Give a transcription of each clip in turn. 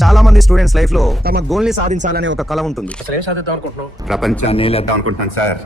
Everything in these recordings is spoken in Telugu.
చాలా మంది స్టూడెంట్స్ లైఫ్ లో తమ గోల్ ని సాధించాలనే ఒక కల ఉంటుంది. అసలు ఏం సాధిద్దాం అనుకుంటున్నావు? ప్రపంచాన్ని ఏలేద్దాం అనుకుంటున్నాను సార్.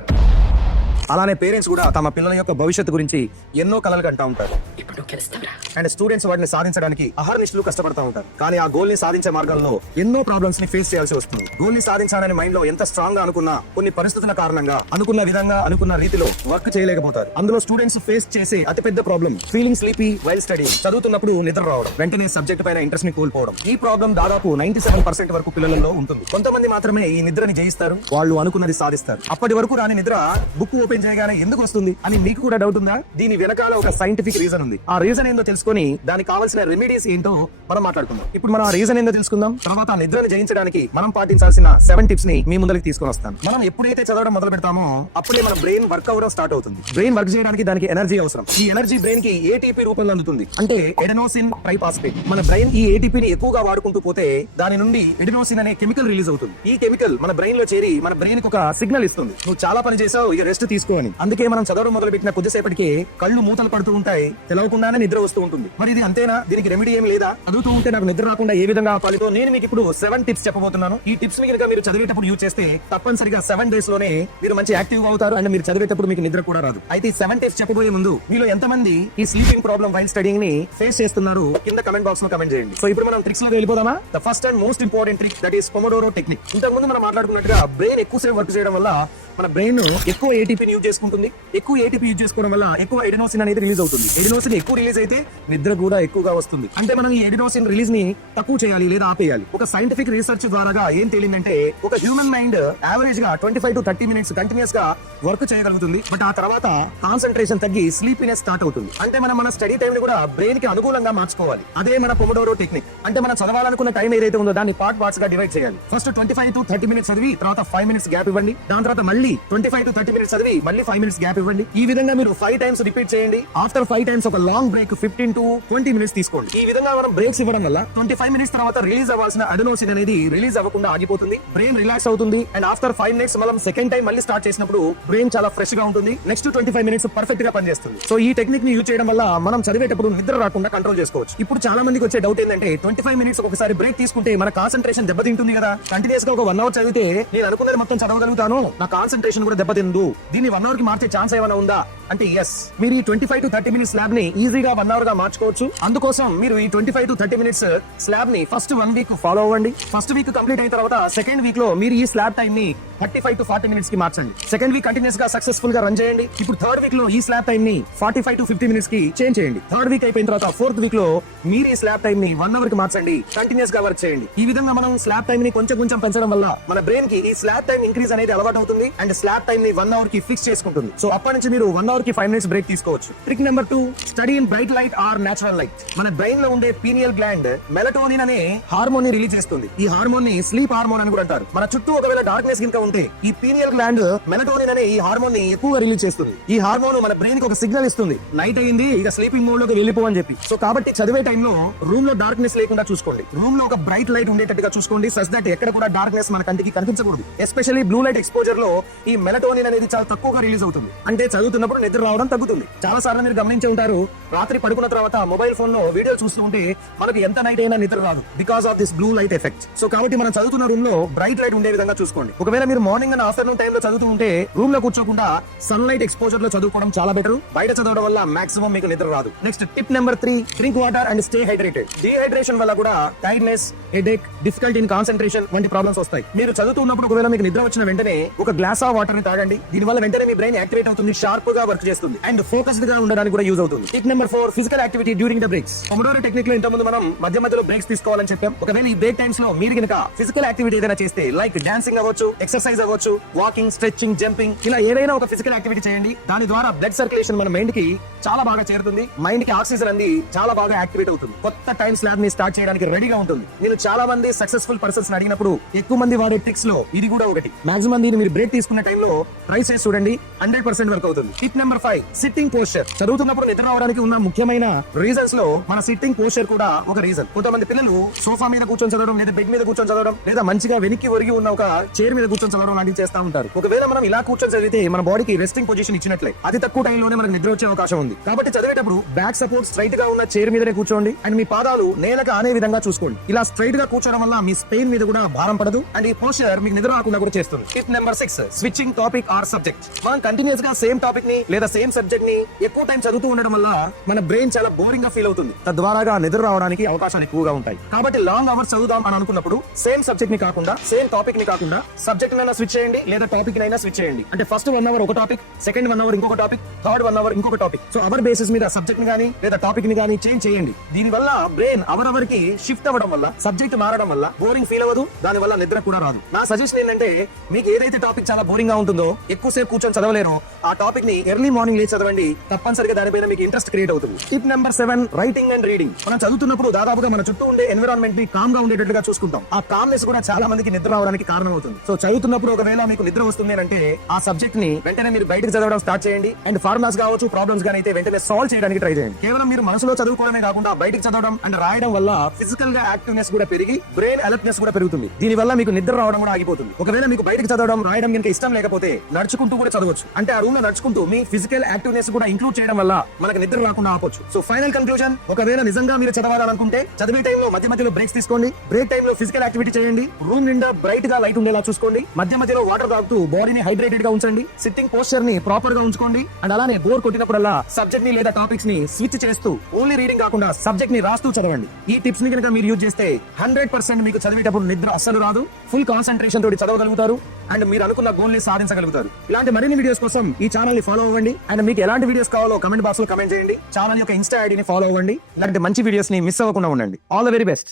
అలానే పేరెంట్స్ కూడా తమ పిల్లల యొక్క భవిష్యత్తు గురించి ఎన్నో కలలు కంటా ఉంటారు. ఇప్పుడు గెలుస్తావురా. అండ్ స్టూడెంట్స్ వాటిని సాధించడానికి అహర్నిశలు కష్టపడతా ఉంటారు. కానీ ఆ గోల్ ని సాధించే మార్గంలో ఎన్నో ప్రాబ్లమ్స్ ని ఫేస్ చేయాల్సి వస్తుంది. గోల్ ని సాధించాలని మైండ్ లో ఎంత స్ట్రాంగ్ గా అనుకున్నా కొన్ని పరిస్థితుల కారణంగా అనుకున్న విధంగా అనుకున్న రీతిలో వర్క్ చేయలేకపోతారు. అందులో స్టూడెంట్స్ ఫేస్ చేసే అతిపెద్ద problem feeling sleepy while study. చదువుతున్నప్పుడు నిద్ర రావడం, వెంటనే సబ్జెక్ట్ పైన ఇంట్రెస్ట్ ని కోల్పోవడం. ఈ ప్రాబ్లం దాదాపు 97% వరకు పిల్లలలో ఉంటుంది. కొంతమంది మాత్రమే ఈ నిద్రని జయిస్తారు, వాళ్ళు అనుకున్నది సాధిస్తారు. అప్పటి వరకు రాని నిద్ర బుక్ ఓపెన్ చేయగానే ఎందుకు వస్తుంది అని మీకు కూడా డౌట్ ఉందా? దీని వెనకాల ఒక సైంటిఫిక్ రీజన్ ఉంది. ఆ రీజన్ ఏందో తెలుసుకొని దానికి కావాల్సిన రెమెడీస్ ఏంటో మనం మాట్లాడుకుందాం. ఇప్పుడు మనం ఆ రీజన్ ఏందో తెలుసుకుందాం. తర్వాత ఆ నిద్రను జయించడానికి మనం పాటించాల్సిన 7 టిప్స్ ని మీ ముందరికి తీసుకొని వస్తాను. మనం ఎప్పుడైతే చదవడం మొదలు పెడతామో అప్పుడే మన బ్రెయిన్ వర్క్ అవ్వడం స్టార్ట్ అవుతుంది. బ్రెయిన్ వర్క్ చేయడానికి దానికి ఎనర్జీ అవసరం. ఈ ఎనర్జీ బ్రెయిన్ కి ఏటీపీ రూపంలో అందుతుంది, అంటే ఎడెనోసిన్ ట్రైఫాస్ఫేట్. మన బ్రెయిన్ ఈ ఏటీపీ ని ఎక్కువగా వాడుకుంటూ పోతే దాని నుండి ఎడెనోసిన్ అనే కెమికల్ రిలీజ్ అవుతుంది. ఈ కెమికల్ మన బ్రెయిన్ లో చేరి మన బ్రెయిన్ కి ఒక సిగ్నల్ ఇస్తుంది, నువ్వు చాలా పని చేసావు, ఇక రెస్ట్ తీసుకో అని. అందుకే మనం చదవడం మొదలు పెట్టిన కొద్దిసేపటికి కళ్ళు మూతలు పడుతూ ఉంటాయి, తెలవకుండానే నిద్ర వస్తూ ఉంటుంది. మరి ఇది అంతేనా? దీనికి రెమెడీ ఏం లేదా? చదువుతూ ఉంటే నాకు నిద్ర రాకుండా ఏ విధంగా ఆపాలితో నేను మీకు ఇప్పుడు 7 టిప్స్ చెప్పబోతున్నాను. ఈ టిప్స్ ని కనుక మీరు చదివేటప్పుడు యూజ్ చేస్తే తప్పనిసరిగా 7 డేస్ లోనే మీరు మంచి యాక్టివ్ అవుతారు అండ్ మీరు చదివేటప్పుడు మీకు నిద్ర కూడా రాదు. అయితే ఈ 7 టిప్స్ చెప్పబోయే ముందు మీలో ఎంతమంది ఈ స్లీపింగ్ ప్రాబ్లం వైల్ స్టడీయింగ్ ని ఫేస్ చేస్తున్నారు కింద కమెంట్ బాక్స్ లో కమెంట్ చేయండి. సో ఇప్పుడు మనం ట్రిక్స్ లో వెళ్ళిపోదామా? The first and most important trick, that is pomodoro technique. ఇంతకు ముందు మనం మాట్లాడుకున్నట్టుగా బ్రెయిన్ ఎక్కువసేపు వర్క్ చేయడం వల్ల మన బ్రెయిన్ ఎక్కువ ఏటీపీ యూజ్ చేసుకుంటుంది. ఎక్కువ ఏటీపీ యూజ్ చేసుకోవడం వల్ల ఎక్కువ ఎడినోసిన్ అనేది రిలీజ్ అవుతుంది. ఎడినోసిన్ ఎక్కువ రిలీజ్ అయితే నిద్ర కూడా ఎక్కువగా వస్తుంది. అంటే మనం ఈ ఎడినోసిన్ రిలీజ్ ని తక్కువ చేయాలి లేదా ఆపేయాలి. ఒక సైంటిఫిక్ రీసెర్చ్ ద్వారా ఏం తేలిందంటే ఒక హ్యూమన్ మైండ్ యావరేజ్ గా 25 to 30 మినిట్స్ కంటిన్యూస్ గా వర్క్ చేయగలుగుతుంది. బట్ ఆ తర్వాత కాన్సన్ట్రేషన్ తగ్గి స్లీపీనెస్ స్టార్ట్ అవుతుంది. అంటే మనం మన స్టడీ టైం ని కూడా బ్రెయిన్ కి అనుకూలంగా మార్చుకోవాలి. అదే మన పొమోడోరో టెక్నిక్. అంటే మనం చదవాలనుకున్న టైం ఏదైతే ఉందో దాన్ని పార్ట్స్ గా డివైడ్ చేయాలి. ఫస్ట్ 25 to 30 మినిట్స్ చదివి తర్వాత 5 మినిట్స్ గ్యాప్ ఇవ్వండి. దాని తర్వాత మళ్ళీ 25 to 30 మినిట్స్ చదివి మళ్ళీ 5 మినిట్స్ గ్యాప్ ఇవ్వండి. ఈ విధంగా మీరు 5 టైమ్స్ రిపీట్ చేయండి. ఆఫ్టర్ 5 టైమ్స్ ఒక లాంగ్ బ్రేక్ 15 to 20 మినిట్స్ తీసుకోండి. ఈ విధంగా మనం బ్రేక్స్ ఇవ్వడం వల్ల 25 మినిట్స్ తర్వాత రిలీజ్ అవ్వాల్సిన అడెనోసిన్ అనేది రిలీజ్ అవ్వకుండా ఆగిపోతుంది. బ్రెయిన్ రిలాక్స్ అవుతుంది. అండ్ ఆఫ్టర్ 5 మినిట్స్ మనం సెకండ్ టైం మళ్ళీ స్టార్ట్ చేసినప్పుడు బ్రెయిన్ చాలా ఫ్రెష్ గా ఉంటుంది. నెక్స్ట్ 25 మినిట్స్ పర్ఫెక్ట్ గా పనిచేస్తుంది. సో ఈ టెక్నిక్ ని యూజ్ చేయడం వల్ల మనం చదివేటప్పుడు నిద్ర రాకుండా కంట్రోల్ చేసుకోవచ్చు. ఇప్పుడు చాలా మందికి వచ్చే డౌట్ ఏంటంటే 25 మినిట్స్ ఒకసారి బ్రేక్ తీసుకుంటే మన కాన్సన్ట్రేషన్ దెబ్బతింటుంది కదా. కంటిన్యూస్ గా ఒక 1 అవర్ చదివితే నేను అనుకున్నది మొత్తం చదవగలుగుతాను, నా కాన్సన్ట్రేషన్ కూడా దెబ్బతిందు. దీన్ని 1 అవర్ కి మార్చే ఛాన్స్ ఏమైనా ఉందా అంటే ఎస్. మీరు ఈ 25 to 30 మినిట్స్ స్లాబ్ ని ఈజీగా 1 అవర్ గా మార్చుకోవచ్చు. అందుకోసం మీరు ఈ 25 to 30 మినిట్స్ స్లాబ్ ని ఫస్ట్ 1 వీక్ ఫాలో అవ్వండి. ఫస్ట్ వీక్ కంప్లీట్ అయిన తర్వాత సెకండ్ వీక్ లో మీరు ఈ స్లాబ్ టైం ని 35 to 40 మినిట్స్ కి మార్చండి. సెకండ్ వీక్ కంటిన్యూస్ గా సక్సెస్ఫుల్ గా రన్ చేయండి. ఇప్పుడు థర్డ్ వీక్ లో ఈ స్లాబ్ టైం ని 45 to 50 మినిట్స్ కి చేంజ్ చేయండి. థర్డ్ వీక్ అయిపోయిన తర్వాత ఫోర్త్ వీక్ లో మీరు ఈ స్లాబ్ టైం ని 1 అవర్ కి మార్చండి. కంటిన్యూస్ గా వర్క్ చేయండి. ఈ విధంగా మనం స్లాబ్ టైం ని కొంచెం పెంచడం వల్ల మన బ్రెయిన్ కి ఈ స్లాబ్ టైం ఇంక్రీజ్ అనేది అలవాటు అవుతుంది అండ్ స్లాబ్ టైం ని 1 అవర్ కి ఫిక్స్ చేసుకుంటుంది. సో అప్పటి నుంచి మీరు 1 అవర్ కి 5 మినిట్స్ బ్రేక్ తీసుకోవచ్చు. Trick number 2, study in bright light or natural light. మన బ్రెయిన్ లో ఉండే పీనియల్ గ్లాండ్ మెలటోనిన్ అనే హార్మోన్ ని రిలీజ్ చేస్తుంది. ఈ హార్మోన్ ని స్లీప్ హార్మోన్ అని కూడా అంటారు. మన చుట్టూ ఒకవేళ డార్క్నెస్ కింద ఉంటే ఈ పీనియల్ గ్లాండ్ మెలటోనిన్ అనే ఈ హార్మోన్ ని ఎక్కువగా రిలీజ్ చేస్తుంది. ఈ హార్మోన్ మన బ్రెయిన్ కి ఒక సిగ్నల్ ఇస్తుంది, నైట్ అయింది ఇక స్లీపింగ్ మోడ్ లోకి వెళ్ళిపో అని చెప్పి. సో కాబట్టి చదివే టైంలో రూమ్ లో డార్క్నెస్ లేకుండా చూసుకోండి. రూమ్ లో ఒక బ్రైట్ లైట్ ఉండేటట్టుగా చూసుకోండి. సచ్ దట్ ఎక్కడ కూడా డార్క్నెస్ మన కంటికి కనిపించకూడదు. ఎస్పెషల్లీ బ్లూ లైట్ ఎక్స్పోజర్ లో ఈ మెలటోనిన్ అనేది చాలా తక్కువగా రిలీజ్ అవుతుంది. అంటే చదువుతున్నప్పుడు నిద్ర రావడం తగ్గుతుంది. చాలా సార్లు మీరు గమనించి ఉంటారు, రాత్రి పడుకున్న తర్వాత మొబైల్ ఫోన్ లో వీడియో చూస్తూ ఉంటే మనకి ఎంత నైట్ అయినా నిద్ర రాదు, because of this blue light effect. So కాబట్టి మనం చదువుతున్న రూమ్ లో బ్రైట్ లైట్ ఉండే విధంగా చూసుకోండి. ఒకవేళ మీరు మార్నింగ్ అండ్ ఆఫ్టర్నూన్ టైం లో చదువుతూ ఉంటే రూమ్ లో కూర్చోకుండా సన్ లైట్ ఎక్స్పోజర్ లో చదువుకోవడం చాలా బెటర్. బయట చదవడం వల్ల మాక్సిమం మీకు నిద్ర రాదు. Next tip number 3, drink water and stay hydrated. Dehydration వల్ల కూడా tiredness, headache, difficulty in concentration వంటి ప్రాబ్లమ్స్ వస్తాయి. మీరు చదువుతున్నప్పుడు ఒకవేళ మీకు నిద్ర వచ్చిన వెంటనే ఒక గ్లాస్ ఆఫ్ వాటర్ ని తాగండి. దీని వల్ల వెంటనే మీ బ్రెయిన్ యాక్టివేట్ అవుతుంది, షార్ప్ గా వర్క్ చేస్తుంది అండ్ ఫోకస్డ్ గా ఉండడానికి కూడా యూజ్ అవుతుంది. Tip number 4, physical activity during the breaks. Pomodoro technique లో ఇంతకుముందు మనం మధ్యలో బ్రేక్స్ తీసుకోవాలని చెప్పాం. ఒకవేళ ఈ బ్రేక్ టైమ్స్ లో మీరు కనుక ఫిజికల్ యాక్టివిటీ ఏదైనా చేస్తే, లైక్ డాన్సింగ్ అవ్వచ్చు, ఎక్సర్సైజ్ అవ్వచ్చు, వాకింగ్, స్ట్రెచింగ్, జంపింగ్, ఇలా ఏదైనా ఒక ఫిజికల్ యాక్టివిటీ చేయండి. దాని ద్వారా బ్లడ్ సర్క్యులేషన్ మన మైండ్ కి చాలా బాగా చేరుతుంది. మైండ్ కి ఆక్సిజన్ అంది చాలా బాగా యాక్టివేట్ అవుతుంది. కొత్త టైం స్లాబ్ ని స్టార్ట్ చేయడానికి రెడీగా ఉంటుంది. నేను చాలా మంది సక్సెస్ఫుల్ పర్సన్స్ అడిగినప్పుడు ఎక్కువ మంది వాడే ట్రిక్స్ లో ఇది కూడా ఒకటి. మాక్సిమం దీన్ని మీరు బ్రేక్ తీసుకున్న టైంలో ట్రై చేసి చూడండి, 100% వర్క్ అవుతుంది. Tip number 5, sitting posture. చదువుతున్నప్పుడు నిద్ర రావడానికి ఉన్న ముఖ్యమైన రీజన్స్ లో మన సిట్టింగ్ పోస్చర్ కూడా ఒక రీజన్. కొంతమంది పిల్లలు సోఫా మీద కూర్చొని చదవడం, లేదా బెడ్ మీద కూర్చొని చదవడం, లేదా మంచిగా వెనక్కి ఒరిగి ఉన్న ఒక చైర్ మీద కూర్చొని చదవడం లాంటివి చేస్తా ఉంటారు. ఒకవేళ మనం ఇలా కూర్చొని చదివితే మన బాడీకి రెస్టింగ్ పొజిషన్ ఇచ్చినట్లే అతి తక్కువ టైంలోనే మనకు నిద్ర వచ్చే అవకాశం ఉంది. ఉంటుంది. కాబట్టి చదివేటప్పుడు బ్యాక్ సపోర్ట్ స్ట్రైట్ గా ఉన్న చైర్ మీదనే కూర్చోండి అండ్ మీ పాదాలు నేలకు ఆనే విధంగా చూసుకోండి. ఇలా స్ట్రైట్ గా కూర్చోవడం వల్ల మీ స్పెయిన్ మీద కూడా భారం పడదు అండ్ ఈ పోస్చర్ మీకు నిద్ర రాకుండా కూడా చేస్తుంది. Tip number 6, switching topic or subject. మనం కంటిన్యూస్ గా సేమ్ టాపిక్ ని లేదా సేమ్ సబ్జెక్ట్ ని ఎక్కువ టైం చదువుతూ ఉండడం వల్ల మన బ్రెయిన్ చాలా బోరింగ్ గా ఫీల్ అవుతుంది. తద్వారా నిద్ర రావడానికి అవకాశాలు ఎక్కువగా ఉంటాయి. కాబట్టి లాంగ్ అవర్స్ చదువుదాం అని అనుకున్నప్పుడు సేమ్ సబ్జెక్ట్ ని కాకుండా సేమ్ టాపిక్ ని కాకుండా సబ్జెక్ట్ నైనా స్విచ్ చేయండి లేదా టాపిక్ నైనా స్విచ్ చేయండి. అంటే ఫస్ట్ 1 అవర్ ఒక టాపిక్, సెకండ్ 1 అవర్ ఇంకొక టాపిక్, థర్డ్ 1 అవర్ ఇంకొక టాపిక్. సో అవర్ బేసిస్ మీద సబ్జెక్ట్ ని గానీ లేదా టాపిక్ ని గానీ చేంజ్ చేయండి. దీని వల్ల బ్రెయిన్ అవర్ కి షిఫ్ట్ అవ్వడం వల్ల సబ్జెక్ట్ మారడం వల్ల బోరింగ్ ఫీల్ అవ్వదు, దాని వల్ల నిద్ర కూడా రాదు. నా సజెషన్ ఏంటంటే మీకు ఏదైతే టాపిక్ చాలా బోరింగ్ గా ఉంటుందో ఎక్కువసేపు కూర్చొని చదవలేరో ఆ టాపిక్ ని ఎర్లీ మార్నింగ్ లేచి చదవండి. తప్పనిసరిగా దానిపైన మీకు ఇంట్రెస్ట్ క్రియేట్ అవుతుంది. Tip number 7, writing and reading. మనం చదువుతున్నప్పుడు దాదాపుగా మన చుట్టూ ఉండే ఎన్విరాన్మెంట్ ని కామ్ గా ఉండేటట్టుగా చూసుకుంటాం. ఆ కామ్నెస్ కూడా చాలా మందికి నిద్ర రావడానికి కారణం అవుతుంది. సో చదువుతున్నప్పుడు ఒకవేళ మీకు నిద్ర వస్తుంది అంటే ఆ సబ్జెక్ట్ ని వెంటనే మీరు బయటకు చదవడం స్టార్ట్ చేయండి అండ్ ఫార్ములాస్ కావచ్చు, ప్రాబ్లమ్స్ గానీ అయితే వెంటనే సాల్వ్ చేయడానికి ట్రై చేయండి. కేవలం మీరు మనసులో చదువుకోవడమే కాకుండా బయటకు చదవడం అండ్ రాయడం వల్ల ఫిజికల్ గా యాక్టివ్నెస్ కూడా పెరిగి బ్రెయిన్ అలర్ట్నెస్ కూడా పెరుగుతుంది. దీని వల్ల మీకు నిద్ర రావడం కూడా ఆగిపోతుంది. ఒకవేళ మీకు బయటకు చదవడం రాయడం కనుక ఇష్టం లేకపోతే నడుచుకుంటూ కూడా చదవచ్చు. అంటే ఆ రూమ్ లో నడుచుకుంటూ మీ ఫిజికల్ యాక్టివ్నెస్ కూడా ఇంక్లూడ్ చేయడం వల్ల మనకు నిద్ర రాకుండా ఆపొచ్చు. సో ఫైనల్ కన్క్లూజన్, ఒకవేళ నిజంగా మీరు చదవాలనుకుంటే చదివే టైంలో మధ్య మధ్యలో బ్రేక్స్ తీసుకోండి. బ్రేక్ టైంలో ఫిజికల్ యాక్టివిటీ చేయండి. రూమ్ నిండా బ్రైట్ గా లైట్ ఉండేలా చూసుకోండి. మధ్య మధ్యలో వాటర్ తాగుతూ బాడీని హైడ్రేటెడ్ గా ఉంచండి. సిట్టింగ్ పోస్చర్ ని ప్రాపర్ గా ఉంచుకోండి అండ్ అలానే బోర్ కొట్టినప్పుడల్లా సబ్జెక్ట్ ని లేదా టాపిక్స్ ని స్విచ్ చేస్తూ ఓన్లీ రీడింగ్ కాకుండా సబ్జెక్ట్ ని రాస్తూ చదవండి. ఈ టిప్స్ ని కనుక మీరు యూజ్ చేస్తే 100% మీకు చదివేటప్పుడు నిద్ర అస్సలు రాదు. ఫుల్ కాన్సంట్రేషన్ తోటి చదవగలుగుతారు అండ్ మీరు అనుకున్న గోల్ ని సాధించగలుగుతారు. ఇలాంటి మరిన్ని వీడియోస్ కోసం ఈ ఛానల్ ని ఫాలో అవ్వండి అండ్ మీకు ఎలాంటి వీడియోస్ కావాలో కమెంట్ బాక్స్ లో కమెంట్ చేయండి. ఛానల్ యొక్క ఇన్స్టా ఐడి ని ఫాలో అవ్వండి. ఇలాంటి మంచి వీడియోస్ ని మిస్ అవ్వకుండా ఉండండి. All the very best.